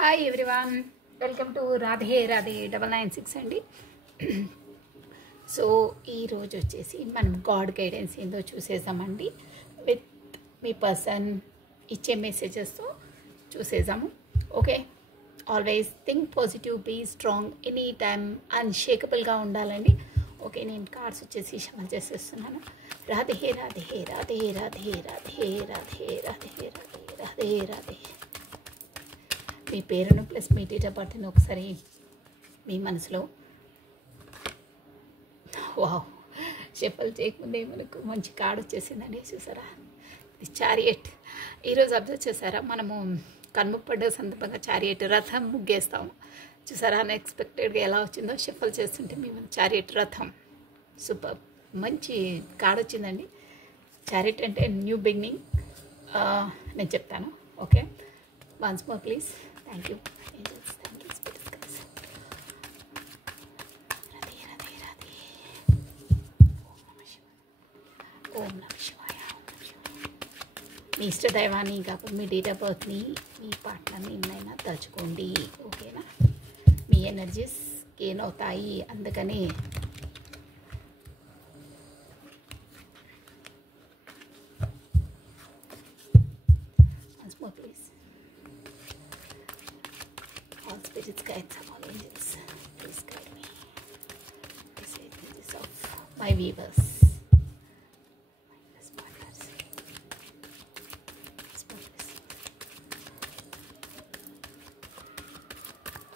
Hi everyone, welcome to Radhe Radhe 996 అండి. So ఈరోజు వచ్చేసి మనం గాడ్ గైడెన్స్ ఏందో చూసేసామండి. విత్ మీ పర్సన్ ఇచ్చే మెసేజెస్తో చూసేసాము. Okay, always think positive, be strong, any time అన్షేకబుల్గా ఉండాలండి. ఓకే, నేను కార్డ్స్ వచ్చేసి షఫల్ చేసేస్తున్నాను. రాధే రాధే రాధే రాధే రాధే రాధే రాధే రాధే రాధే రాధే. మీ పేరును ప్లస్ మీ డేట్ ఆఫ్ బర్త్ని ఒకసారి మీ మనసులో వావ్ షఫల్ చేయకముందే మనకు మంచి కార్డు వచ్చేసిందండి. చూసారా, ఇది చారియట్. ఈరోజు అబ్జర్వ్ చేశారా, మనము కన్ముప్పడ్డ సందర్భంగా చారియట్ రథం ముగ్గేస్తాము. చూసారా, అన్ఎక్స్పెక్టెడ్గా ఎలా వచ్చిందో షఫల్ చేస్తుంటే మేము చారియట్ రథం. సూపర్, మంచి కార్డు వచ్చిందండి. చారియట్ అంటే న్యూ బిగినింగ్. నేను చెప్తాను. Okay, once more please. Thank you angels, thank you spirits guys. Radhe Radhe Radhe. ఓం నమః శివాయ. మీ ఇష్ట దైవాన్ని కాకపోతే మీ డేట్ ఆఫ్ బర్త్ని, మీ పార్ట్నర్ని ఏమైనా తలుచుకోండి. ఓకేనా, మీ ఎనర్జీస్ గెయిన్ అవుతాయి. అందుకని once more please. All spirits, guides, all angels, please guide me. Please guide me this of my weavers, my partners.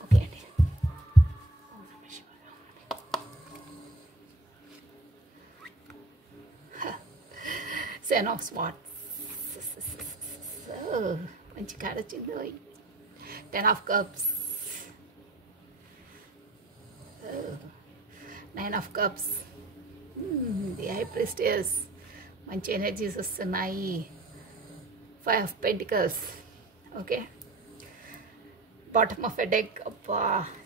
Okay, అండి. ఓం నమః శివాయ. Seven of Swords. మంచి కార్డు వచ్చింది. 10 of Cups, 9 of Cups, the high priestess. మంచి energies వస్తున్నాయి. 5 of Pentacles. Okay, bottom of a deck. అబ్బా,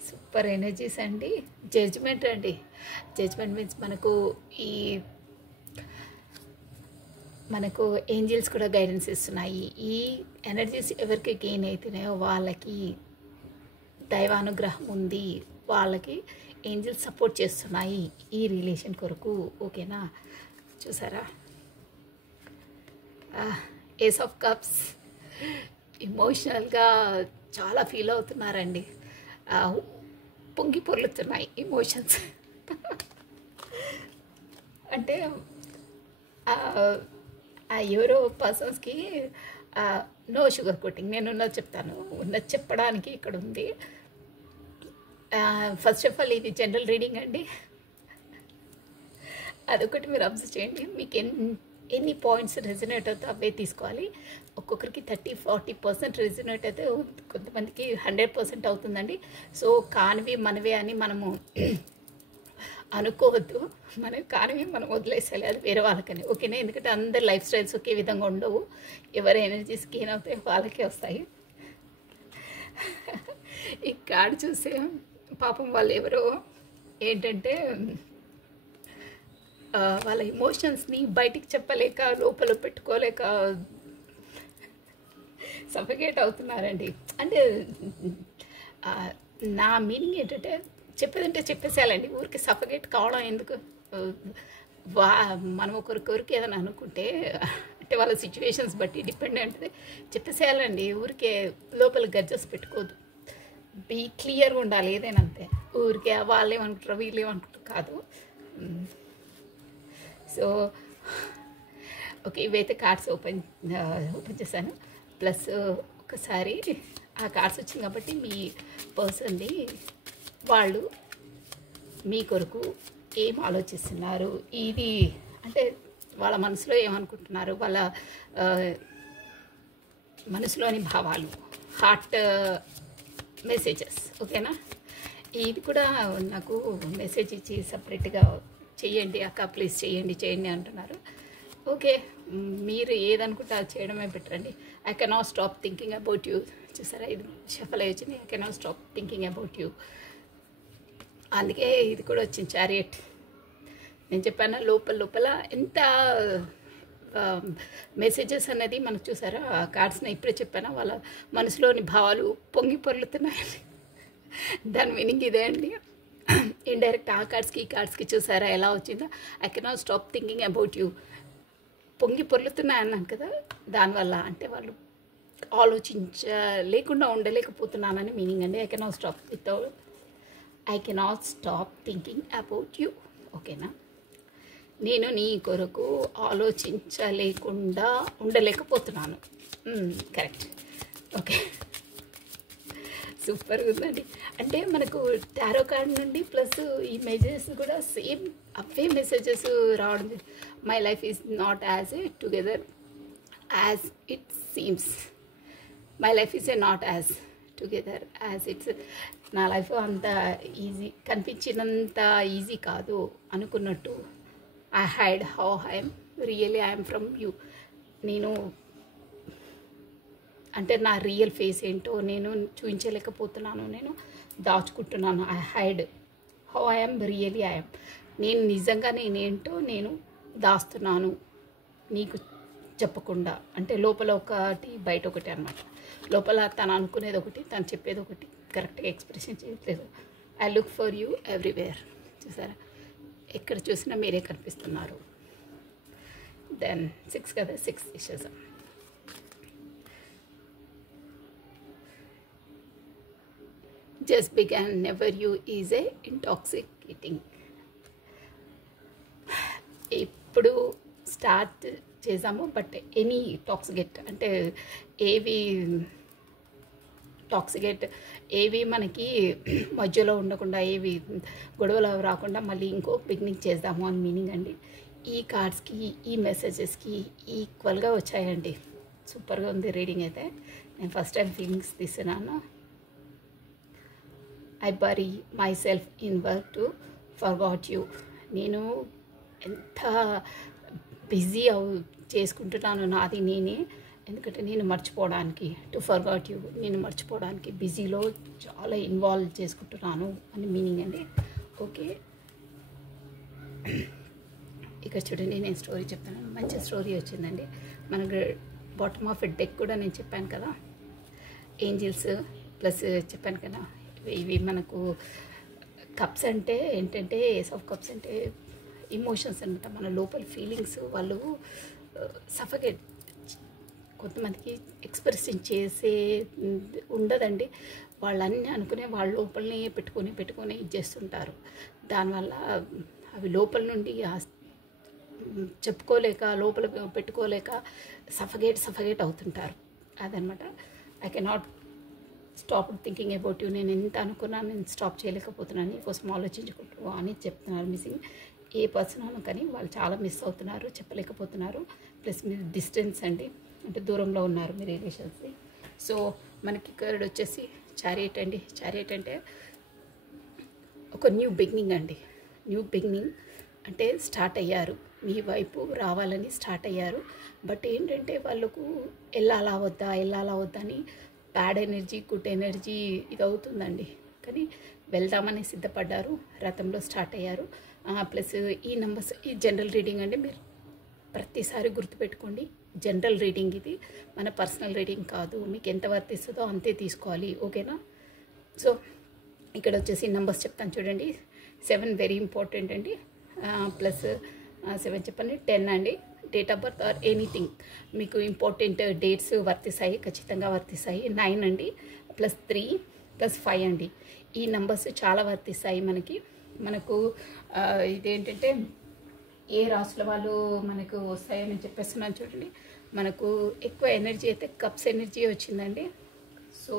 super energies అండి. Judgement అండి. జడ్జ్మెంట్ మీన్స్ మనకు ఏంజిల్స్ కూడా గైడెన్స్ ఇస్తున్నాయి. ఈ ఎనర్జీస్ ఎవరికి గెయిన్ అవుతున్నాయో వాళ్ళకి దైవానుగ్రహం ఉంది, వాళ్ళకి ఏంజిల్స్ సపోర్ట్ చేస్తున్నాయి ఈ రిలేషన్ కొరకు. ఓకేనా, చూసారా, ఏస్ ఆఫ్ కప్స్. ఎమోషనల్గా చాలా ఫీల్ అవుతున్నారండి. పొంగి పొర్లుతున్నాయి ఎమోషన్స్. అంటే ఎవరో పర్సన్స్కి నో షుగర్ కోటింగ్. నేను ఉన్నది చెప్తాను, ఉన్నది చెప్పడానికి ఇక్కడ ఉంది. ఫస్ట్ ఆఫ్ ఆల్ ఇది జనరల్ రీడింగ్ అండి. అదొకటి మీరు అబ్జర్వ్ చేయండి. మీకు ఎన్ని పాయింట్స్ రెజినేట్ అవుతే అవే తీసుకోవాలి. ఒక్కొక్కరికి 30-40% రెజినేట్ అయితే, కొంతమందికి 100% అవుతుందండి. సో కానివి మనవే అని మనము అనుకోవద్దు. మనం కానివి మనం వదిలేసాలి, అది వేరే వాళ్ళకని. ఓకేనా, ఎందుకంటే అందరి లైఫ్ స్టైల్స్ ఒకే విధంగా ఉండవు. ఎవరి ఎనర్జీస్ గెయిన్ అవుతాయి వాళ్ళకే వస్తాయి. ఈ కార్డు చూసే పాపం వాళ్ళు ఎవరో ఏంటంటే వాళ్ళ ఎమోషన్స్ని బయటికి చెప్పలేక, లోపల పెట్టుకోలేక సఫికేట్ అవుతున్నారండి. అంటే నా మీనింగ్ ఏంటంటే, చెప్పేదంటే చెప్పేసేయాలండి. ఊరికి సఫికేట్ కావడం ఎందుకు? మనం ఒకరికొరికి ఏదైనా అనుకుంటే, అంటే వాళ్ళ సిచ్యువేషన్స్ బట్టి డిపెండెంట్ చెప్పేసేయాలండి. ఊరికే లోపల గడ్జెస్ పెట్టుకోదు. బీ క్లియర్గా ఉండాలి ఏదైనా. అంతే, ఊరికే వాళ్ళు ఏమనుకుంటారు వీళ్ళు ఏమనుకుంటారు కాదు. సో ఓకే, ఇవైతే కార్డ్స్ ఓపెన్ చేశాను. ప్లస్ ఒకసారి ఆ కార్డ్స్ వచ్చింది కాబట్టి మీ పర్సన్ది వాళ్ళు మీ కొరకు ఏం ఆలోచిస్తున్నారు, ఇది అంటే వాళ్ళ మనసులో ఏమనుకుంటున్నారు, వాళ్ళ మనసులోని భావాలు, హార్ట్ మెసేజెస్. ఓకేనా, ఇది కూడా నాకు మెసేజ్ ఇచ్చి సపరేట్గా చెయ్యండి అక్క, ప్లీజ్ చేయండి అంటున్నారు. ఓకే, మీరు ఏదనుకుంటే అది చేయడమే బెటర్ అండి. I cannot stop thinking about you. చూసారా, ఇది షఫల్ వచ్చింది. I cannot stop thinking about you. అందుకే ఇది కూడా వచ్చింది చారియట్. నేను చెప్పాను, లోపల ఎంత మెసేజెస్ అనేది మనకు చూసారా, ఆ కార్డ్స్ని ఇప్పుడే చెప్పాను, వాళ్ళ మనసులోని భావాలు పొంగి పొర్లుతున్నాయని. దాని మీనింగ్ ఇదే అండి. ఇండైరెక్ట్ ఆ కార్డ్స్కి ఈ కార్డ్స్కి చూసారా ఎలా వచ్చిందో. I cannot stop thinking about you. పొంగి పొర్లుతున్నాయి అన్నాను కదా, దానివల్ల అంటే వాళ్ళు లేకుండా ఉండలేకపోతున్నానని మీనింగ్ అండి. I cannot stop thinking about you. ఓకేనా? నేను నీ కొరకు ఆలోచించలేకుండా ఉండలేకపోతున్నాను. కరెక్ట్. ఓకే, సూపర్గా ఉందండి. అంటే మనకు టారో కార్డ్ నుండి ప్లస్ ఈ మెసేజెస్ కూడా సేమ్ అవే మెసేజెస్ రావడం. My life is not as a together as it seems. My life is a not as together as it's. నా లైఫ్ అంత ఈజీ కనిపించినంత ఈజీ కాదు అనుకున్నట్టు. I hide how I'm really I'm from you. నేను అంటే నా real face ఏంటో నేను చూపించలేకపోతున్నాను, నేను దాచుకుంటున్నాను. I hide how I'm really I'm. నేను నిజంగా నేనేంటో నేను దాస్తున్నాను నీకు చెప్పకుండా. అంటే లోపల ఒకటి బయట ఒకటి అనమాట. లోపల తను అనుకునేది ఒకటి, తను చెప్పేది ఒకటి, కరెక్ట్గా ఎక్స్ప్రెషన్ చేయట్లేదు. I look for you everywhere. చూసారా, ఎక్కడ చూసినా మీరే కనిపిస్తున్నారు. దెన్ 6 కదా, 6 తీసేసాం. Just began never you is a intoxicating. ఇప్పుడు స్టార్ట్ చేసాము, బట్ ఎనీ టాక్సికేట్ అంటే ఏవి మనకి మధ్యలో ఉండకుండా, ఏవి గొడవలు రాకుండా మళ్ళీ ఇంకో బిగినింగ్ చేద్దాము అని మీనింగ్ అండి. ఈ కార్డ్స్కి ఈ మెసేజెస్కి ఈక్వల్గా వచ్చాయండి. సూపర్గా ఉంది రీడింగ్ అయితే. నేను ఫస్ట్ టైం ఫీలింగ్స్ తీస్తున్నాను. I bury myself in work to forgot you. నేను ఎంత బిజీ చేసుకుంటున్నాను నాది నేనే, ఎందుకంటే నేను మర్చిపోవడానికి. టు ఫర్గాట్ యూ, నేను మర్చిపోవడానికి బిజీలో చాలా ఇన్వాల్వ్ చేసుకుంటున్నాను అని మీనింగ్ అండి. ఓకే, ఇక్కడ చూడండి, నేను స్టోరీ చెప్తాను. మంచి స్టోరీ వచ్చిందండి. మనకు బాటమ్ ఆఫ్ డెక్ కూడా నేను చెప్పాను కదా, ఏంజిల్స్ ప్లస్ చెప్పాను కదా, ఇవి మనకు కప్స్ అంటే ఏంటంటే, ఏస్ ఆఫ్ కప్స్ అంటే ఇమోషన్స్ అనమాట. మన లోపల ఫీలింగ్స్ వాళ్ళు సఫకేట్, కొంతమందికి ఎక్స్ప్రెషన్ చేసే ఉండదండి. వాళ్ళన్నీ అనుకునే వాళ్ళ లోపలనే పెట్టుకొని ఇది చేస్తుంటారు. దానివల్ల అవి లోపల నుండి చెప్పుకోలేక, లోపల పెట్టుకోలేక సఫకేట్ అవుతుంటారు. అదనమాట. I cannot stop thinking about you. నేను ఎంత అనుకున్నా నేను స్టాప్ చేయలేకపోతున్నాను, నీకోసం ఆలోచించుకుంటూ అని చెప్తున్నారు. మిస్సింగ్ ఏ పర్సన్ అను కానీ వాళ్ళు చాలా మిస్ అవుతున్నారు, చెప్పలేకపోతున్నారు. ప్లస్ మీరు డిస్టెన్స్ అండి, అంటే దూరంలో ఉన్నారు మీ రిలేషన్స్ని. సో మనకి ఇక్కడ వచ్చేసి చారియట్ అండి. చారియట్ అంటే ఒక న్యూ బిగినింగ్ అండి. న్యూ బిగినింగ్ అంటే స్టార్ట్ అయ్యారు, మీ వైపు రావాలని స్టార్ట్ అయ్యారు. బట్ ఏంటంటే వాళ్ళకు వెళ్ళాలా వద్దా అని బ్యాడ్ ఎనర్జీ గుడ్ ఎనర్జీ ఇది అవుతుందండి. కానీ వెళ్దామని సిద్ధపడ్డారు, రథంలో స్టార్ట్ అయ్యారు. ప్లస్ ఈ నెంబర్స్, ఈ జనరల్ రీడింగ్ అండి. మీరు ప్రతిసారి గుర్తుపెట్టుకోండి, జనరల్ రీడింగ్ ఇది, మన పర్సనల్ రీడింగ్ కాదు. మీకు ఎంత వర్తిస్తుందో అంతే తీసుకోవాలి, ఓకేనా? సో ఇక్కడ వచ్చేసి నెంబర్స్ చెప్తాను చూడండి. 7 వెరీ ఇంపార్టెంట్ అండి. ప్లస్ 7 చెప్పండి. 10 అండి. Date of birth or anything మీకు ఇంపార్టెంట్ డేట్స్ వర్తిస్తాయి, ఖచ్చితంగా వర్తిస్తాయి. 9 అండి. ప్లస్ 3 ప్లస్ 5 అండి. ఈ నెంబర్స్ చాలా వర్తిస్తాయి మనకు ఇదేంటంటే ఏ రాసుల వాళ్ళు మనకు వస్తాయని చెప్పేస్తున్నాను చూడండి. మనకు ఎక్కువ ఎనర్జీ అయితే కప్స్ ఎనర్జీ వచ్చిందండి. సో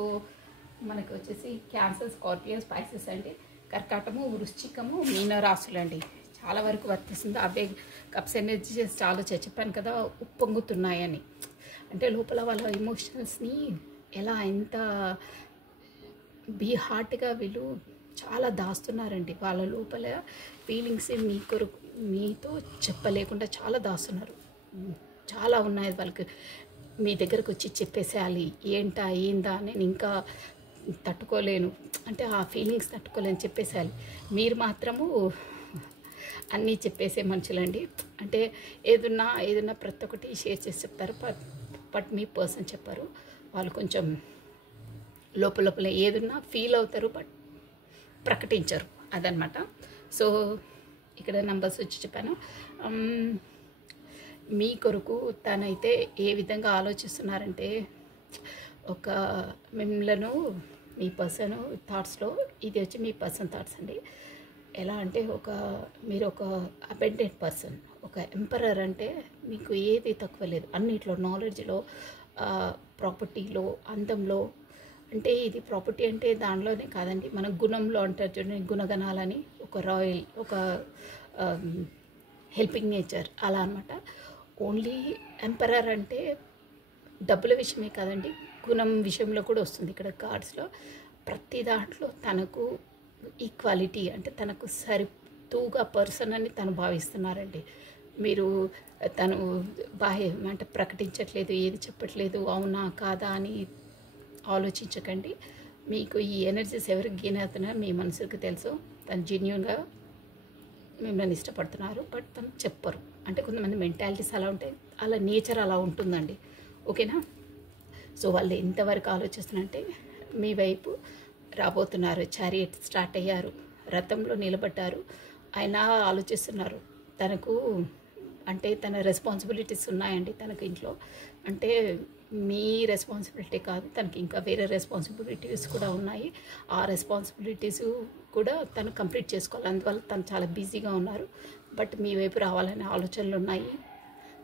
మనకు వచ్చేసి క్యాన్సర్, స్కార్పియో, స్పైసెస్ అండి. కర్కాటము, వృశ్చికము, మీన రాసులండి చాలా వరకు వర్తిస్తుంది. అవే కప్స్ ఎనర్జీస్ చాలా చెప్పాను కదా, ఉప్పొంగుతున్నాయని. అంటే లోపల వాళ్ళ ఎమోషనల్స్ని ఎలా ఎంత హార్ట్గా వీళ్ళు చాలా దాస్తున్నారండి. వాళ్ళ లోపల ఫీలింగ్స్ మీతో చెప్పలేకుండా చాలా దాస్తున్నారు. చాలా ఉన్నాయి వాళ్ళకి. మీ దగ్గరకు వచ్చి చెప్పేసేయాలి, ఏందా నేను ఇంకా తట్టుకోలేను అంటే ఆ ఫీలింగ్స్ తట్టుకోలేని చెప్పేసేయాలి. మీరు మాత్రము అన్నీ చెప్పేసే మనుషులండి. అంటే ఏదున్నా ప్రతి ఒక్కటి షేర్ చేసి చెప్తారు. బట్ మీ పర్సన్ చెప్పారు. వాళ్ళు కొంచెం లోపల ఏదున్నా ఫీల్ అవుతారు, బట్ ప్రకటించరు అదనమాట. సో ఇక్కడ నంబర్స్ వచ్చి చెప్పాను. మీ కొరకు తనైతే ఏ విధంగా ఆలోచిస్తున్నారంటే, ఒక మిమ్మలను మీ పర్సన్ థాట్స్లో, ఇది వచ్చి మీ పర్సన్ థాట్స్ అండి. ఎలా అంటే మీరు ఒక అబెండెంట్ పర్సన్, ఒక ఎంపరర్. అంటే మీకు ఏది తక్కువ లేదు అన్నిట్లో, నాలెడ్జ్లో, ప్రాపర్టీలో, అందంలో. అంటే ఇది ప్రాపర్టీ అంటే దానిలోనే కాదండి, మన గుణంలో అంటారు చూడండి, గుణగణాలని, ఒక రాయల్, ఒక హెల్పింగ్ నేచర్ అలా అనమాట. ఓన్లీ ఎంపరర్ అంటే డబ్బుల విషయమే కాదండి, గుణం విషయంలో కూడా వస్తుంది. ఇక్కడ కార్డ్స్లో ప్రతి దాంట్లో తనకు ఈక్వాలిటీ, అంటే తనకు సరితూగా పర్సన్ అని తను భావిస్తున్నారండి. మీరు తను అంటే ప్రకటించట్లేదు, ఏది చెప్పట్లేదు, అవునా కాదా అని ఆలోచించకండి. మీకు ఈ ఎనర్జీస్ ఎవరికి గెయిన్ అవుతున్నారో మీ మనసుకు తెలుసు. తను జెన్యూన్గా మిమ్మల్ని ఇష్టపడుతున్నారు, బట్ తను చెప్పరు. అంటే కొంతమంది మెంటాలిటీస్ అలా ఉంటాయి, అలా నేచర్ అలా ఉంటుందండి. ఓకేనా? సో వాళ్ళు ఎంతవరకు ఆలోచిస్తున్నారంటే, మీ వైపు రాబోతున్నారు, చారియట్ స్టార్ట్ అయ్యారు, రథంలో నిలబడ్డారు, ఆయన ఆలోచిస్తున్నారు. తనకు అంటే తన రెస్పాన్సిబిలిటీస్ ఉన్నాయండి తనకు ఇంట్లో. అంటే మీ రెస్పాన్సిబిలిటీ కాదు, తనకి ఇంకా వేరే రెస్పాన్సిబిలిటీస్ కూడా ఉన్నాయి. ఆ రెస్పాన్సిబిలిటీస్ కూడా తను కంప్లీట్ చేసుకోవాలి. అందువల్ల తను చాలా బిజీగా ఉన్నారు. బట్ మీ వైపు రావాలనే ఆలోచనలు ఉన్నాయి,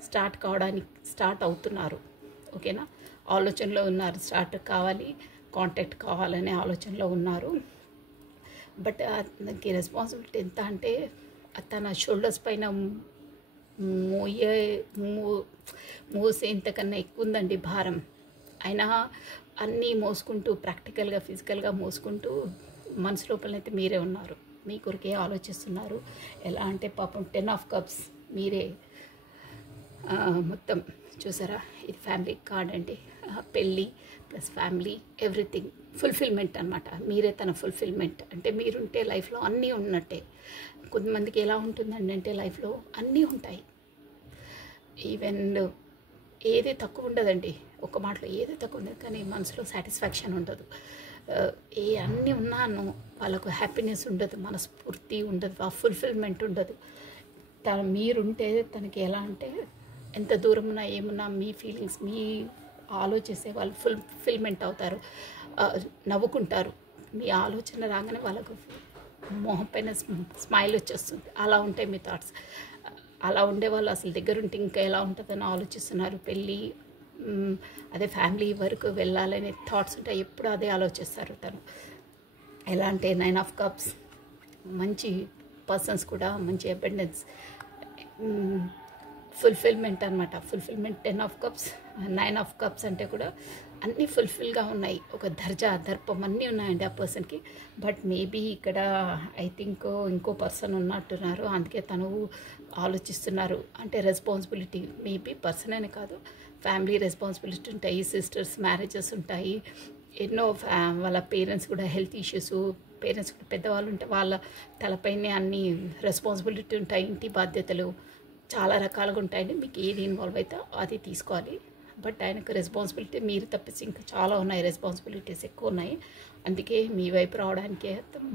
స్టార్ట్ అవుతున్నారు. ఓకేనా? ఆలోచనలో ఉన్నారు, స్టార్ట్ కావాలి, కాంటాక్ట్ కావాలనే ఆలోచనలో ఉన్నారు. బట్ దానికి రెస్పాన్సిబిలిటీ ఎంత అంటే, తన షోల్డర్స్ పైన మోసేంతకన్నా ఎక్కువ ఉందండి భారం. అయినా అన్నీ మోసుకుంటూ, ప్రాక్టికల్గా ఫిజికల్గా మోసుకుంటూ, మనసు లోపలైతే మీరే ఉన్నారు. మీ కొరికే ఆలోచిస్తున్నారు. ఎలా అంటే పాపం 10 ఆఫ్ కప్స్ మీరే. మొత్తం చూసారా, ఇది ఫ్యామిలీ కార్డ్ అండి. పెళ్ళి ప్లస్ ఫ్యామిలీ, ఎవ్రీథింగ్ ఫుల్ఫిల్మెంట్ అనమాట. మీరే తన ఫుల్ఫిల్మెంట్. అంటే మీరుంటే లైఫ్లో అన్నీ ఉన్నట్టే. కొంతమందికి ఎలా ఉంటుందండి అంటే, లైఫ్లో అన్నీ ఉంటాయి, ఈవెన్ ఏది తక్కువ ఉండదండి. ఒక మాటలో ఏది తక్కువ ఉండదు, కానీ మనసులో సాటిస్ఫాక్షన్ ఉండదు. అన్నీ ఉన్నాను, వాళ్ళకు హ్యాపీనెస్ ఉండదు, మనస్ఫూర్తి ఉండదు, ఆ ఫుల్ఫిల్మెంట్ ఉండదు. మీరుంటే తనకి ఎలా అంటే, ఎంత దూరం ఉన్నా ఏమున్నా మీ ఫీలింగ్స్, మీ ఆలోచిస్తే వాళ్ళు ఫుల్ఫిల్మెంట్ అవుతారు, నవ్వుకుంటారు. మీ ఆలోచన రాగానే వాళ్ళకు మొహం పైన స్మైల్ వచ్చేస్తుంది. అలా ఉంటాయి మీ థాట్స్. అలా ఉండేవాళ్ళు అసలు దగ్గరుంటే ఇంకా ఎలా ఉంటుందని ఆలోచిస్తున్నారు. పెళ్ళి, అదే ఫ్యామిలీ వరకు వెళ్ళాలనే థాట్స్ ఉంటాయి, ఎప్పుడు అదే ఆలోచిస్తారు. తను ఎలా అంటే 9 ఆఫ్ కప్స్, మంచి పర్సన్స్ కూడా, మంచి అబెండెన్స్, ఫుల్ఫిల్మెంట్ అనమాట. Fulfilment 10 of cups, 9 of cups అంటే కూడా అన్నీ ఫుల్ఫిల్గా ఉన్నాయి. ఒక దర్పం అన్నీ ఉన్నాయండి ఆ పర్సన్కి. బట్ మేబీ ఇక్కడ ఐ థింక్ ఇంకో పర్సన్ ఉన్నట్టున్నారు, అందుకే తను ఆలోచిస్తున్నారు. అంటే రెస్పాన్సిబిలిటీ, మేబీ పర్సన్ అనే కాదు, ఫ్యామిలీ రెస్పాన్సిబిలిటీ ఉంటాయి, సిస్టర్స్ మ్యారేజెస్ ఉంటాయి, ఎన్నో వాళ్ళ పేరెంట్స్ కూడా హెల్త్ ఇష్యూస్, పేరెంట్స్ కూడా పెద్దవాళ్ళు ఉంటే వాళ్ళ తలపైనే అన్ని రెస్పాన్సిబిలిటీ ఉంటాయి, ఇంటి బాధ్యతలు చాలా రకాలుగా ఉంటాయండి. మీకు ఏది ఇన్వాల్వ్ అయితే అది తీసుకోవాలి. బట్ ఆయనకు రెస్పాన్సిబిలిటీ మీరు తప్పించి ఇంకా చాలా ఉన్నాయి, రెస్పాన్సిబిలిటీస్ ఎక్కువ ఉన్నాయి. అందుకే మీ వైపు రావడానికే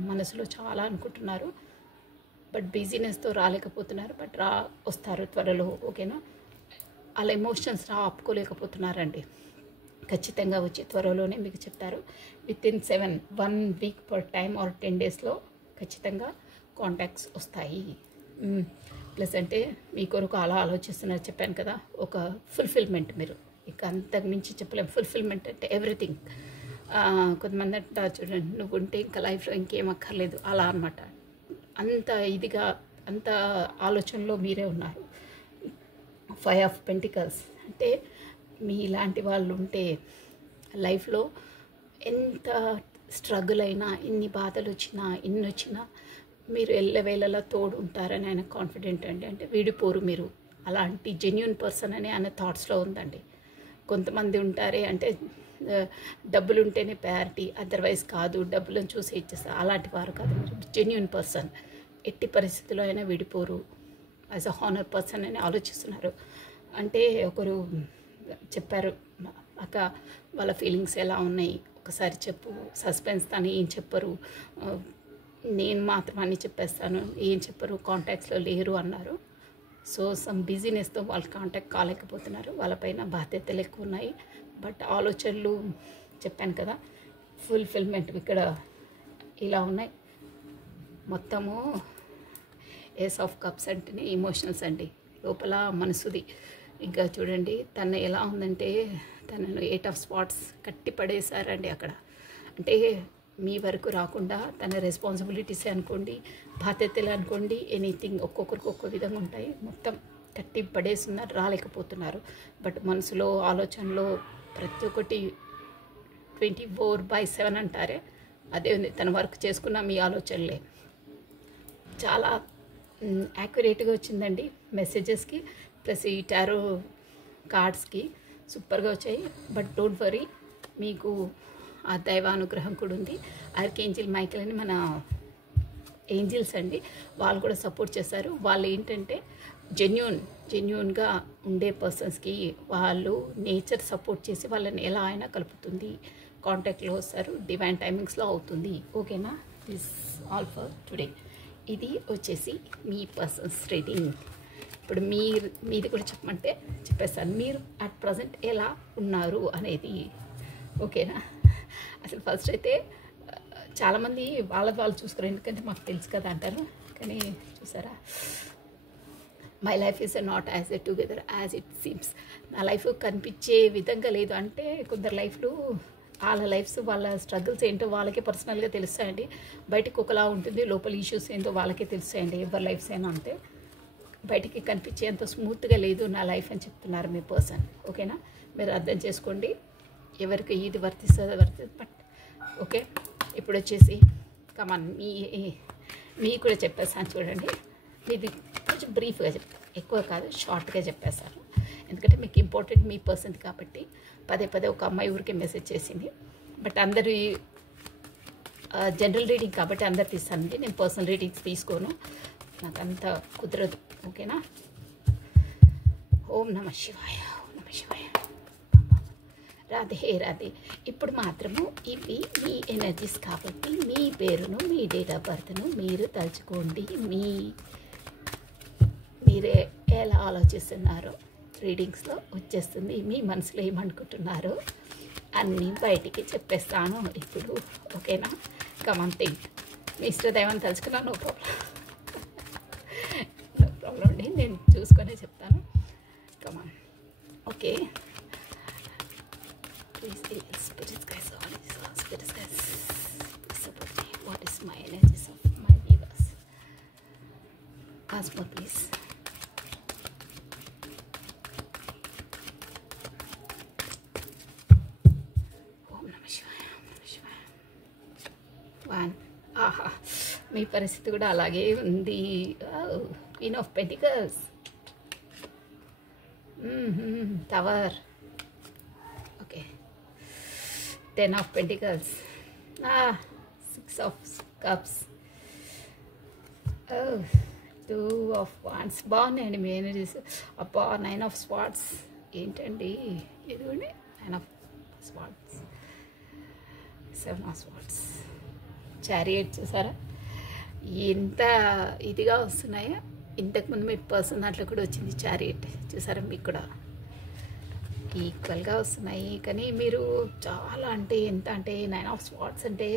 మనసులో చాలా అనుకుంటున్నారు, బట్ బిజీనెస్తో రాలేకపోతున్నారు. బట్ వస్తారు త్వరలో. ఓకేనా? అలా ఎమోషన్స్ ఆపుకోలేకపోతున్నారండి. ఖచ్చితంగా వచ్చి త్వరలోనే మీకు చెప్తారు. Within 1 week per time or 10 డేస్లో ఖచ్చితంగా కాంటాక్ట్స్ వస్తాయి. ప్లస్ అంటే మీ కొరకు అలా ఆలోచిస్తున్నారు, చెప్పాను కదా, ఒక ఫుల్ఫిల్మెంట్. మీరు ఇక అంతకు మించి చెప్పలేము. ఫుల్ఫిల్మెంట్ అంటే ఎవ్రీథింగ్. కొంతమంది అంటారు చూడండి, నువ్వు ఉంటే ఇంకా లైఫ్లో ఇంకేం అక్కర్లేదు, అలా అనమాట. అంత ఇదిగా, అంత ఆలోచనలో మీరే ఉన్నారు. 5 ఆఫ్ పెంటికల్స్ అంటే మీ ఇలాంటి వాళ్ళు ఉంటే లైఫ్లో ఎంత స్ట్రగుల్ అయినా, ఎన్ని బాధలు వచ్చినా, ఎన్ని వచ్చినా మీరు ఎల్లవేళలా తోడు ఉంటారని ఆయన కాన్ఫిడెంట్ అండి. అంటే వీడిపోరు మీరు. అలాంటి జెన్యూన్ పర్సన్ అని ఆయన థాట్స్లో ఉందండి. కొంతమంది ఉంటారే అంటే డబ్బులు ఉంటేనే ప్రయారిటీ, అదర్వైజ్ కాదు, డబ్బులను చూసి ఇచ్చేస్తారు, అలాంటి వారు కాదు. మీరు జెన్యూన్ పర్సన్, ఎట్టి పరిస్థితుల్లో అయినా విడిపోరు, యాజ్ అ హానర్ పర్సన్ అని ఆలోచిస్తున్నారు. అంటే ఒకరు చెప్పారు, అక్క వాళ్ళ ఫీలింగ్స్ ఎలా ఉన్నాయి ఒకసారి చెప్పు, సస్పెన్స్ తను ఏం చెప్పరు, నేను మాత్రం అన్నీ చెప్పేస్తాను, ఏం చెప్పరు, కాంటాక్ట్స్లో లేరు అన్నారు. సో సమ్ బిజీనెస్తో వాళ్ళు కాంటాక్ట్ కాలేకపోతున్నారు, వాళ్ళపైన బాధ్యతలు ఎక్కువ ఉన్నాయి. బట్ ఆలోచనలు చెప్పాను కదా, ఫుల్ఫిల్మెంట్ ఇక్కడ ఇలా ఉన్నాయి. మొత్తము ఏస్ ఆఫ్ కప్స్ అంటేనే ఎమోషనల్స్ అండి, లోపల మనసుది. ఇంకా చూడండి తను ఎలా ఉందంటే, తనను 8 ఆఫ్ స్పాట్స్ కట్టి పడేశారండి అక్కడ. అంటే మీ వరకు రాకుండా తన రెస్పాన్సిబిలిటీస్ అనుకోండి, బాధ్యతలు అనుకోండి, ఎనీథింగ్ ఒక్కొక్కరికి ఒక్కో విధంగా ఉంటాయి. మొత్తం కట్టి పడేస్తున్నారు, రాలేకపోతున్నారు. బట్ మనసులో ఆలోచనలో ప్రతి ఒక్కటి 24/7 అంటారే, అదే ఉంది. తన వర్క్ చేసుకున్న మీ ఆలోచనలే చాలా యాక్యురేట్గా వచ్చిందండి మెసేజెస్కి, ప్లస్ ఈ టారో కార్డ్స్కి సూపర్గా వచ్చాయి. బట్ డోంట్ వరీ, మీకు ఆ దైవానుగ్రహం కూడా ఉంది. ఆర్కేంజిల్ మైకేల్ అని మన ఏంజిల్స్ అండి, వాళ్ళు కూడా సపోర్ట్ చేశారు. వాళ్ళు ఏంటంటే జెన్యూన్గా ఉండే పర్సన్స్కి వాళ్ళు నేచర్ సపోర్ట్ చేసి వాళ్ళని ఎలా అయినా కలుపుతుంది, కాంటాక్ట్లో వస్తారు, డివైన్ టైమింగ్స్లో అవుతుంది. ఓకేనా? This all for today. ఇది వచ్చేసి మీ పర్సన్స్ రీడింగ్. ఇప్పుడు మీది కూడా చెప్పమంటే చెప్పేస్తాను, మీరు అట్ ప్రజెంట్ ఎలా ఉన్నారు అనేది. ఓకేనా? అసలు ఫస్ట్ అయితే చాలామంది వాళ్ళు చూసుకోరు, ఎందుకంటే మాకు తెలుసు కదా అంటారు. కానీ చూసారా, my life is not as a together as it seems. నా లైఫ్ కనిపించే విధంగా లేదు. అంటే కొందరు లైఫ్లు, వాళ్ళ లైఫ్స్, వాళ్ళ స్ట్రగుల్స్ ఏంటో వాళ్ళకే పర్సనల్గా తెలుస్తాయండి. బయటకు ఒకలా ఉంటుంది, లోపల ఇష్యూస్ ఏంటో వాళ్ళకే తెలుస్తాయండి. ఎవరి లైఫ్స్ అయినా అంతే, బయటికి కనిపించేంత స్మూత్గా లేదు నా లైఫ్ అని చెప్తున్నారు మీ పర్సన్. ఓకేనా? మీరు అర్థం చేసుకోండి, ఎవరికి ఇది వర్తిస్తుంది బట్ ఓకే. ఇప్పుడు వచ్చేసి కమాన్ మీ కూడా చెప్పేస్తాను చూడండి. మీది కొంచెం బ్రీఫ్గా చెప్తాను, ఎక్కువ కాదు, షార్ట్గా చెప్పేస్తాను. ఎందుకంటే మీకు ఇంపార్టెంట్ మీ పర్సన్ కాబట్టి. పదే ఒక అమ్మాయి ఊరికే మెసేజ్ చేసింది, బట్ అందరి జనరల్ రీడింగ్ కాబట్టి అందరు తీస్తానండి, నేను పర్సనల్ రీడింగ్స్ తీసుకోను, నాకు అంత కుదరదు. ఓకేనా? ఓం నమ శివాయ, ఓం నమ శివాయ, రాధే. ఇప్పుడు మాత్రము ఇవి మీ ఎనర్జీస్ కాబట్టి మీ పేరును, మీ డేట్ ఆఫ్ బర్త్ను మీరు తలుచుకోండి. మీరే ఎలా ఆలోచిస్తున్నారో రీడింగ్స్లో వచ్చేస్తుంది. మీ మనసులో ఏమనుకుంటున్నారో అన్నీ బయటికి చెప్పేస్తాను ఇప్పుడు. ఓకేనా? కమాన్ థింక్. మీ ఇష్టదైవాన్ని తలుచుకున్నా నో ప్రాబ్లం అండి, నేను చూసుకొనే చెప్తాను. కమాన్. Okay. Please, spirits guys, all spirits guys, support me. What is my energies of my viewers? Ask more, please. Om Namah Shivaya, Om Namah Shivaya. One. ఆహా, మీ పరిస్థితి కూడా అలాగే ఉంది. Queen of pentacles, tower, okay, 10 of Pentacles, 6 of Cups, 2 of Wands. బాగున్నాయండి మీ energies. అబ్బా, 9 of Swords ఏంటండి ఇదిగోండి, 9 of Swords, 7 of Swords, chariot. చూసారా ఎంత ఇదిగా వస్తున్నాయో. ఇంతకుముందు మీ పర్సన్ దాంట్లో కూడా వచ్చింది చారియట్, చూసారా, మీకు కూడా ఈక్వల్గా వస్తున్నాయి. కానీ మీరు చాలా అంటే ఎంత అంటే 9 of Swords అంటే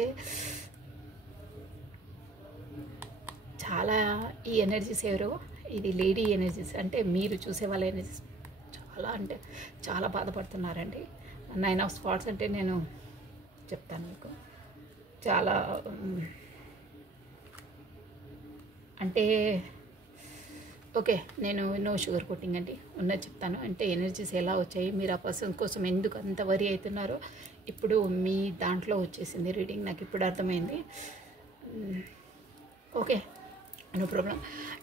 చాలా ఈ ఎనర్జీస్ ఎవరో, ఇది లేడీ ఎనర్జీస్, అంటే మీరు చూసే వాళ్ళ ఎనర్జీస్ చాలా అంటే చాలా బాధపడుతున్నారండి. 9 of Swords అంటే నేను చెప్తాను మీకు, చాలా అంటే ఓకే, నేను నో షుగర్ కోటింగ్ అండి, ఉన్నది చెప్తాను. అంటే ఎనర్జీస్ ఎలా వచ్చాయి, మీరు ఆ పర్సన్ కోసం ఎందుకు అంత వరి అవుతున్నారో ఇప్పుడు మీ దాంట్లో వచ్చేసింది రీడింగ్, నాకు ఇప్పుడు అర్థమైంది. Okay, no problem.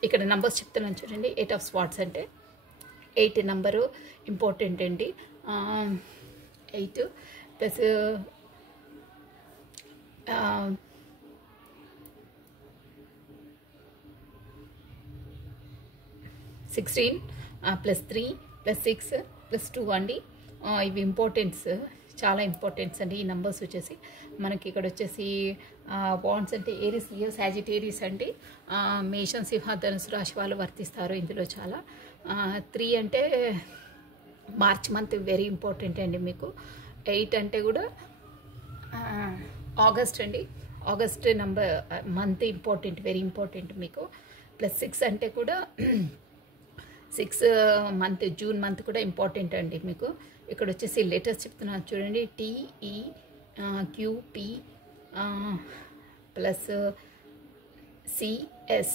ఇక్కడ నంబర్స్ చెప్తున్నాను చూడండి. 8 of Swords అంటే 8 నెంబరు ఇంపార్టెంట్ అండి. 8 ప్లస్ 16 ప్లస్ 3 ప్లస్ 6 ప్లస్ 2 అండి. ఇవి ఇంపార్టెన్స్, చాలా ఇంపార్టెన్స్ అండి ఈ నెంబర్స్ వచ్చేసి. మనకి ఇక్కడ వచ్చేసి బాండ్స్ అంటే ఏరిస్, లియో, సాజిటేరియస్ అండి. మేషం, సింహ, ధనుసు రాశి వాళ్ళు వర్తిస్తారు ఇందులో చాలా. 3 అంటే మార్చ్ మంత్ వెరీ ఇంపార్టెంట్ అండి మీకు. 8 అంటే కూడా ఆగస్ట్ అండి, August number month important, very important మీకు. ప్లస్ 6 అంటే కూడా 6 మంత్, జూన్ మంత్ కూడా ఇంపార్టెంట్ అండి మీకు. ఇక్కడ వచ్చేసి లెటర్స్ చెప్తున్నాను చూడండి, TE QP ప్లస్ CS.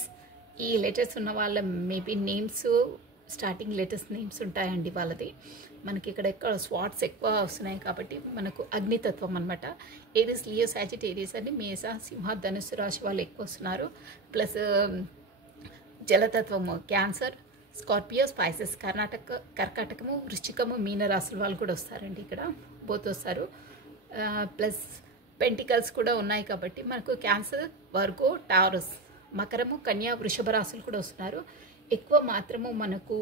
ఈ లెటర్స్ ఉన్న వాళ్ళ maybe names, starting letters names ఉంటాయండి వాళ్ళది. మనకి ఇక్కడ స్వాట్స్ ఎక్కువ వస్తున్నాయి కాబట్టి మనకు అగ్నితత్వం అనమాట. ఏరిస్, లియో, సాజిటేరియస్ అని మేష, సింహ, ధనుసు రాశి వాళ్ళు ఎక్కువ వస్తున్నారు. ప్లస్ జలతత్వము క్యాన్సర్, స్కార్పియో, స్పైసెస్, కర్కాటకము, వృశ్చికము, మీన రాశుల వాళ్ళు కూడా వస్తారండి. ఇక్కడ బోత్ వస్తారు. ప్లస్ పెంటికల్స్ కూడా ఉన్నాయి కాబట్టి మనకు క్యాన్సర్, వర్గో, టారస్, మకరము, కన్యా, వృషభ రాశులు కూడా వస్తున్నారు. ఎక్కువ మాత్రము మనకు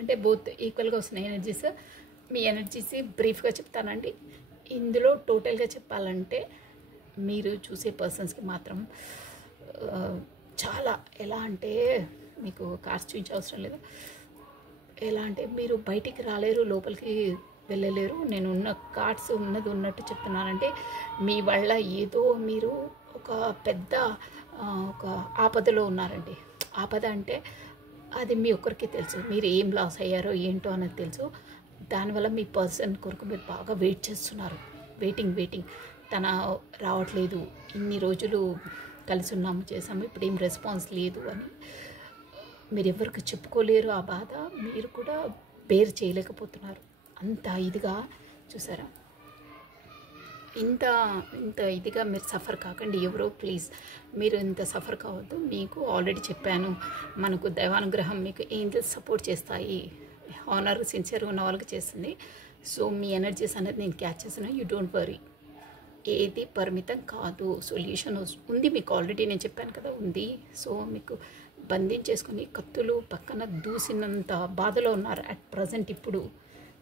అంటే బోత్ ఈక్వల్గా వస్తున్నాయి ఎనర్జీస్. మీ ఎనర్జీస్ బ్రీఫ్గా చెప్తానండి. ఇందులో టోటల్గా చెప్పాలంటే మీరు చూసే పర్సన్స్కి మాత్రం చాలా ఎలా అంటే మీకు కార్డ్స్ చూపించే అవసరం లేదు. ఎలా అంటే మీరు బయటికి రాలేరు, లోపలికి వెళ్ళలేరు. నేను ఉన్న కార్డ్స్ ఉన్నది ఉన్నట్టు చెప్తున్నానంటే మీ వల్ల ఏదో మీరు ఒక పెద్ద ఒక ఆపదలో ఉన్నారండి. ఆపద అంటే అది మీ ఒక్కరికే తెలుసు. మీరు ఏం లాస్ అయ్యారో ఏంటో అనేది తెలుసు. దానివల్ల మీ పర్సన్ కొరకు మీరు బాగా వెయిట్ చేస్తున్నారు. వెయిటింగ్ తన రావట్లేదు, ఇన్ని రోజులు కలిసి ఉన్నాము, చేసాము, ఇప్పుడు ఏం రెస్పాన్స్ లేదు అని మీరు ఎవరికి చెప్పుకోలేరు. ఆ బాధ మీరు కూడా బేర్ చేయలేకపోతున్నారు. అంత ఇదిగా చూసారా, ఇంత ఇదిగా మీరు సఫర్ కాకండి ఎవరో, ప్లీజ్ మీరు ఇంత సఫర్ కావద్దు. మీకు ఆల్రెడీ చెప్పాను, మనకు దైవానుగ్రహం మీకు ఏంజల్స్ సపోర్ట్ చేస్తాయి. హానర్ సిన్సియర్గా ఉన్న వాళ్ళకి చేస్తుంది. సో మీ ఎనర్జీస్ అనేది నేను క్యాచ్ చేసిన. యూ డోంట్ వరీ, ఏది పరిమితం కాదు. సొల్యూషన్ ఉంది మీకు ఆల్రెడీ, నేను చెప్పాను కదా ఉంది. సో మీకు బంధించేసుకొని కత్తులు పక్కన దూసినంత బాధలో ఉన్నారు అట్ ప్రజెంట్ ఇప్పుడు.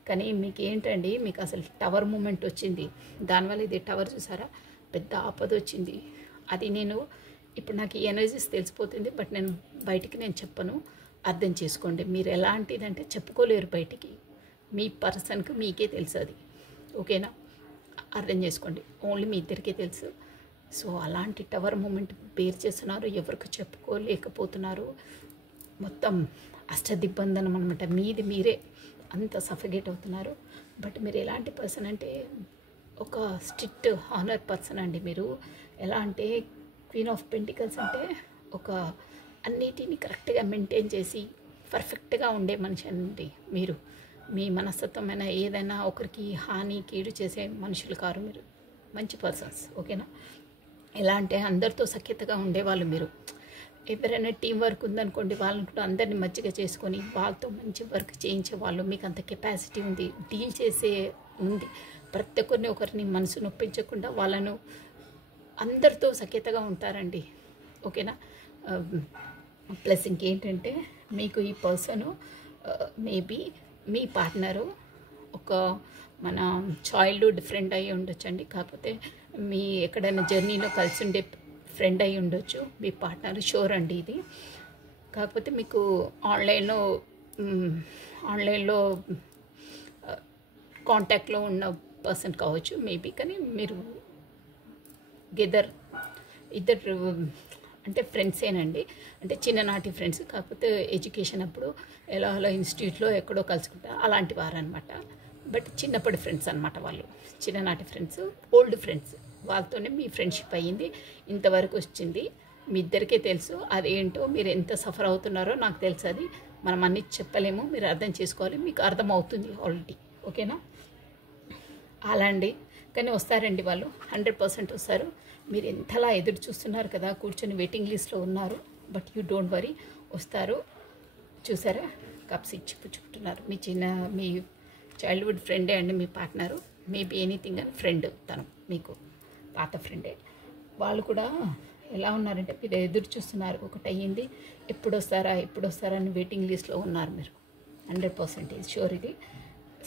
కానీ మీకు ఏంటండి, మీకు అసలు టవర్ మూమెంట్ వచ్చింది. దానివల్ల ఇది టవర్ చూసారా, పెద్ద ఆపద వచ్చింది. అది నేను ఇప్పుడు నాకు ఈ ఎనర్జీస్ తెలిసిపోతుంది, బట్ నేను బయటికి నేను చెప్పను. అర్థం చేసుకోండి. మీరు ఎలాంటిదంటే చెప్పుకోలేరు బయటికి, మీ పర్సన్కి మీకే తెలుసు అది. ఓకేనా, అర్థం చేసుకోండి. ఓన్లీ మీ ఇద్దరికే తెలుసు. సో అలాంటి టవర్ మూమెంట్ బేర్ చేస్తున్నారు, ఎవరికి చెప్పుకోలేకపోతున్నారు. మొత్తం అష్టదిబ్బందనం అనమాట. మీరే అంత సఫిగేట్ అవుతున్నారు. బట్ మీరు ఎలాంటి పర్సన్ అంటే ఒక స్ట్రిక్ట్ హానర్ పర్సన్ అండి మీరు. ఎలా అంటే క్వీన్ ఆఫ్ పెంటికల్స్ అంటే ఒక అన్నిటిని కరెక్ట్గా మెయింటైన్ చేసి పర్ఫెక్ట్గా ఉండే మనిషి అండి మీరు. మీ మనస్తత్వమైన ఏదైనా ఒకరికి హాని కీడు చేసే మనుషులు కారు మీరు. మంచి పర్సన్స్. ఓకేనా, ఎలా అంటే అందరితో సఖ్యతగా ఉండేవాళ్ళు మీరు. ఎవరైనా టీం వర్క్ ఉందనుకోండి, వాళ్ళని కూడా అందరినీ మంచిగా చేసుకొని వాళ్ళతో మంచి వర్క్ చేయించే వాళ్ళు. మీకు అంత కెపాసిటీ ఉంది, డీల్ చేసే ఉంది. ప్రతి ఒక్కరిని ఒకరిని మనసు నొప్పించకుండా వాళ్ళను అందరితో సఖ్యతగా ఉంటారండి. ఓకేనా. ప్లస్ ఇంకేంటంటే మీకు ఈ పర్సను మేబీ మీ పార్ట్నరు ఒక మన చైల్డ్హుడ్ ఫ్రెండ్ అయ్యి ఉండొచ్చండి. కాకపోతే మీ ఎక్కడైనా జర్నీలో కలిసి ఉండే ఫ్రెండ్ అయి ఉండొచ్చు మీ పార్ట్నర్, షూర్ అండి ఇది. కాకపోతే మీకు ఆన్లైన్లో కాంటాక్ట్లో ఉన్న పర్సన్ కావచ్చు మేబీ. కానీ మీరు ఇద్దరు అంటే ఫ్రెండ్సేనండి, అంటే చిన్ననాటి ఫ్రెండ్స్. కాకపోతే ఎడ్యుకేషన్ అప్పుడు ఎలా ఇన్స్టిట్యూట్లో ఎక్కడో కలుసుకుంటారు అలాంటి వారు అనమాట. బట్ చిన్నప్పటి ఫ్రెండ్స్ అనమాట వాళ్ళు, చిన్ననాటి ఫ్రెండ్స్, ఓల్డ్ ఫ్రెండ్స్. వాళ్ళతోనే మీ ఫ్రెండ్షిప్ అయ్యింది, ఇంతవరకు వచ్చింది. మీ ఇద్దరికే తెలుసు అదేంటో, మీరు ఎంత సఫర్ అవుతున్నారో నాకు తెలుసు. అది మనం అన్ని చెప్పలేము, మీరు అర్థం చేసుకోవాలి. మీకు అర్థమవుతుంది ఆల్రెడీ. ఓకేనా, అలా అండి. కానీ వస్తారండి వాళ్ళు, 100% వస్తారు. మీరు ఎంతలా ఎదురు చూస్తున్నారు కదా, కూర్చొని వెయిటింగ్ లిస్ట్లో ఉన్నారు. బట్ యూ డోంట్ వరీ, వస్తారు. చూసారా, కప్స్ ఇచ్చి పుచ్చుకుంటున్నారు. మీ చైల్డ్హుడ్ ఫ్రెండే అండి మీ పార్ట్నరు. మేబీ ఎనీథింగ్ అని ఫ్రెండ్ తను, మీకు పాత ఫ్రెండే. వాళ్ళు కూడా ఎలా ఉన్నారంటే మీరు ఎదురు చూస్తున్నారు, ఒకటి అయ్యింది, ఎప్పుడు వస్తారా అని వెయిటింగ్ లిస్ట్లో ఉన్నారు మీరు. 100% షూర్. ఇది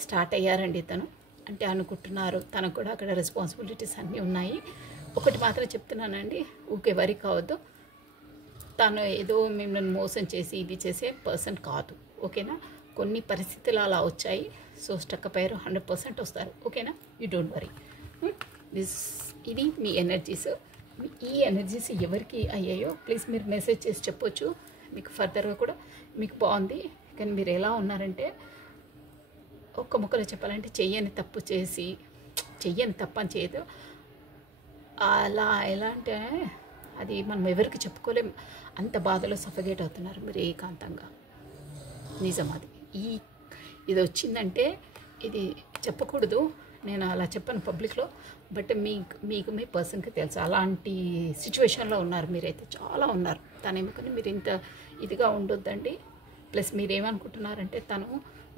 స్టార్ట్ అయ్యారండి తను, అంటే అనుకుంటున్నారు తనకు కూడా అక్కడ రెస్పాన్సిబిలిటీస్ అన్నీ ఉన్నాయి. ఒకటి మాత్రం చెప్తున్నానండి, ఊకే వరి కావద్దు. తను ఏదో మిమ్మల్ని మోసం చేసి ఇది చేసే పర్సన్ కాదు, ఓకేనా. కొన్ని పరిస్థితులు అలా వచ్చాయి, సో స్టక్ అయ్యారు. 100% వస్తారు, ఓకేనా. You don't worry. ఇది మీ ఎనర్జీస్. ఈ ఎనర్జీస్ ఎవరికి అయ్యాయో ప్లీజ్ మీరు మెసేజ్ చేసి చెప్పొచ్చు. మీకు ఫర్దర్గా కూడా మీకు బాగుంది. కానీ మీరు ఎలా ఉన్నారంటే, ఒక్క ముక్కలో చెప్పాలంటే చెయ్యని తప్పు చేసి, చెయ్యని తప్పు అని చేయదు, అలా ఎలా అంటే అది మనం ఎవరికి చెప్పుకోలేం, అంత బాధలో సఫకేట్ అవుతున్నారు మీరు ఏకాంతంగా. నిజం అది. ఇది వచ్చిందంటే ఇది చెప్పకూడదు, నేను అలా చెప్పాను పబ్లిక్లో, బట్ మీకు మీ పర్సన్కి తెలుసు అలాంటి సిచ్యువేషన్లో ఉన్నారు మీరైతే, చాలా ఉన్నారు. తను ఏమనుకుని మీరు ఇంత ఇదిగా ఉండొద్దండి. ప్లస్ మీరేమనుకుంటున్నారంటే తను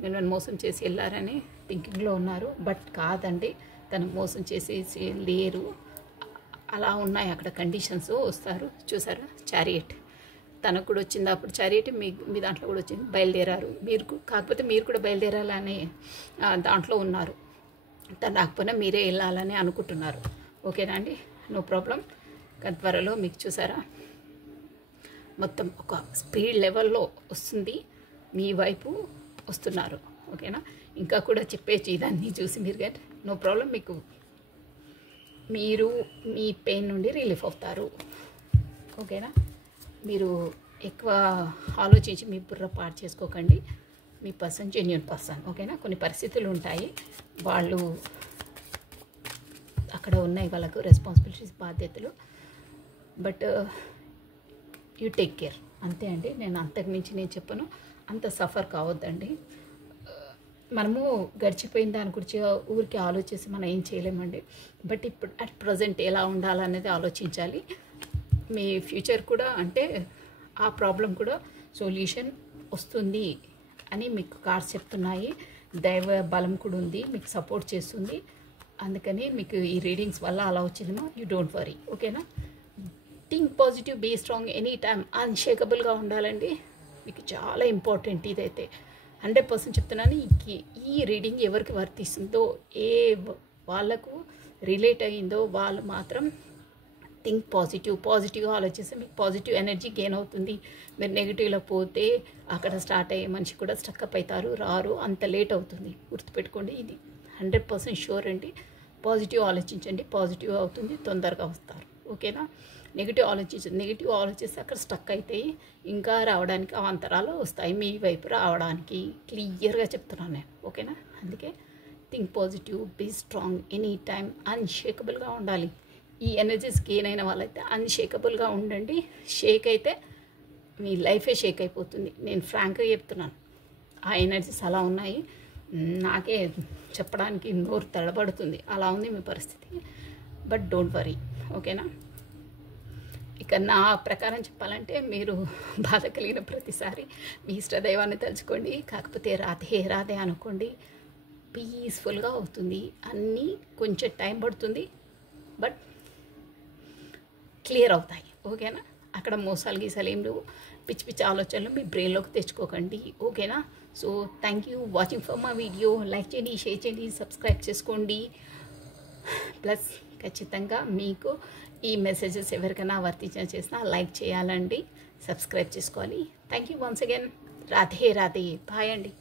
మిమ్మల్ని మోసం చేసి వెళ్ళారని థింకింగ్లో ఉన్నారు, బట్ కాదండి, తను మోసం చేసేసి లేరు. అలా ఉన్నాయి అక్కడ కండిషన్స్. వస్తారు, చూసారా చారియట్ తనకు కూడా వచ్చింది, అప్పుడు చారియట్ మీ దాంట్లో కూడా వచ్చింది, బయలుదేరారు మీరు. కాకపోతే మీరు కూడా బయలుదేరాలని దాంట్లో ఉన్నారు, తను రాకపోయినా మీరే వెళ్ళాలని అనుకుంటున్నారు, ఓకేనా అండి. No problem. కానీ త్వరలో మీకు చూసారా మొత్తం ఒక స్పీడ్ లెవెల్లో వస్తుంది, మీ వైపు వస్తున్నారు, ఓకేనా. ఇంకా కూడా చెప్పేసి ఇదన్నీ చూసి మీరు కానీ నో ప్రాబ్లం, మీరు మీ పెయిన్ నుండి రిలీఫ్ అవుతారు, ఓకేనా. మీరు ఎక్కువ ఆలోచించి మీ బుర్ర పాడు చేసుకోకండి. మీ పర్సన్ జెన్యూన్ పర్సన్, ఓకేనా. కొన్ని పరిస్థితులు ఉంటాయి, వాళ్ళు అక్కడ ఉన్నాయి, వాళ్ళకు రెస్పాన్సిబిలిటీస్, బాధ్యతలు, బట్ యూ టేక్ కేర్, అంతే అండి. నేను అంతకుమించి నేను చెప్పను, అంత సఫర్ కావద్దండి. మనము గడిచిపోయిన దాని గురించి ఊరికి ఆలోచిస్తే మనం ఏం చేయలేమండి, బట్ ఇప్పుడు అట్ ప్రజెంట్ ఎలా ఉండాలనేది ఆలోచించాలి. మీ ఫ్యూచర్ కూడా అంటే ఆ ప్రాబ్లం కూడా సొల్యూషన్ వస్తుంది అని మీకు కార్డ్స్ చెప్తున్నాయి. దైవ బలం కూడా ఉంది, మీకు సపోర్ట్ చేస్తుంది. అందుకని మీకు ఈ రీడింగ్స్ వల్ల అలా వచ్చిందేమో. యూ డోంట్ వరీ, ఓకేనా. Think positive, be strong, any time అన్షేకబుల్గా ఉండాలండి. మీకు చాలా ఇంపార్టెంట్ ఇదైతే. 100% చెప్తున్నాను. ఈ రీడింగ్ ఎవరికి వర్తిస్తుందో, ఏ వాళ్ళకు రిలేట్ అయ్యిందో వాళ్ళు మాత్రం థింక్ పాజిటివ్గా ఆలోచిస్తే మీకు పాజిటివ్ ఎనర్జీ గెయిన్ అవుతుంది. మీరు నెగిటివ్లో పోతే అక్కడ స్టార్ట్ అయ్యే మనిషి కూడా స్టక్అప్ అవుతారు, రారు, అంత లేట్ అవుతుంది. గుర్తుపెట్టుకోండి, ఇది 100% షూర్ అండి. పాజిటివ్ ఆలోచించండి, పాజిటివ్ అవుతుంది, తొందరగా వస్తారు, ఓకేనా. నెగిటివ్ ఆలోచిస్తే అక్కడ స్టక్ అవుతాయి, ఇంకా రావడానికి అవాంతరాలు వస్తాయి, మీ వైపు రావడానికి. క్లియర్గా చెప్తున్నాను నేను, ఓకేనా. అందుకే think positive, be strong, any time అన్షేకబుల్గా ఉండాలి. ఈ ఎనర్జీస్ గెయిన్ అయిన వాళ్ళైతే అన్షేకబుల్గా ఉండండి. షేక్ అయితే మీ లైఫే షేక్ అయిపోతుంది, నేను ఫ్రాంక్గా చెప్తున్నాను. ఆ ఎనర్జీస్ అలా ఉన్నాయి, నాకే చెప్పడానికి నోరు తడబడుతుంది, అలా ఉంది మీ పరిస్థితి. బట్ డోంట్ వరీ, ఓకేనా. ఇక నా ప్రకారం చెప్పాలంటే మీరు బాధ కలిగిన ప్రతిసారి మీ ఇష్టదైవాన్ని తలుచుకోండి, కాకపోతే రాధే అనుకోండి, పీస్ఫుల్గా అవుతుంది. అన్నీ కొంచెం టైం పడుతుంది, బట్ క్లియర్ అవుతాయి, ఓకేనా. అక్కడ మోసాలు గీసాలు ఏం లేవు, పిచ్చి ఆలోచనలు మీ బ్రెయిన్లోకి తెచ్చుకోకండి, ఓకేనా. So thank you watching for my video. Like చేయండి, షేర్ చేయండి, సబ్స్క్రైబ్ చేసుకోండి. ప్లస్ ఖచ్చితంగా మీకు ఈ మెసేజెస్ ఎవరికైనా వర్తించేసినా లైక్ చేయాలండి, సబ్స్క్రైబ్ చేసుకోవాలి. Thank you once again. Radhe bye అండి.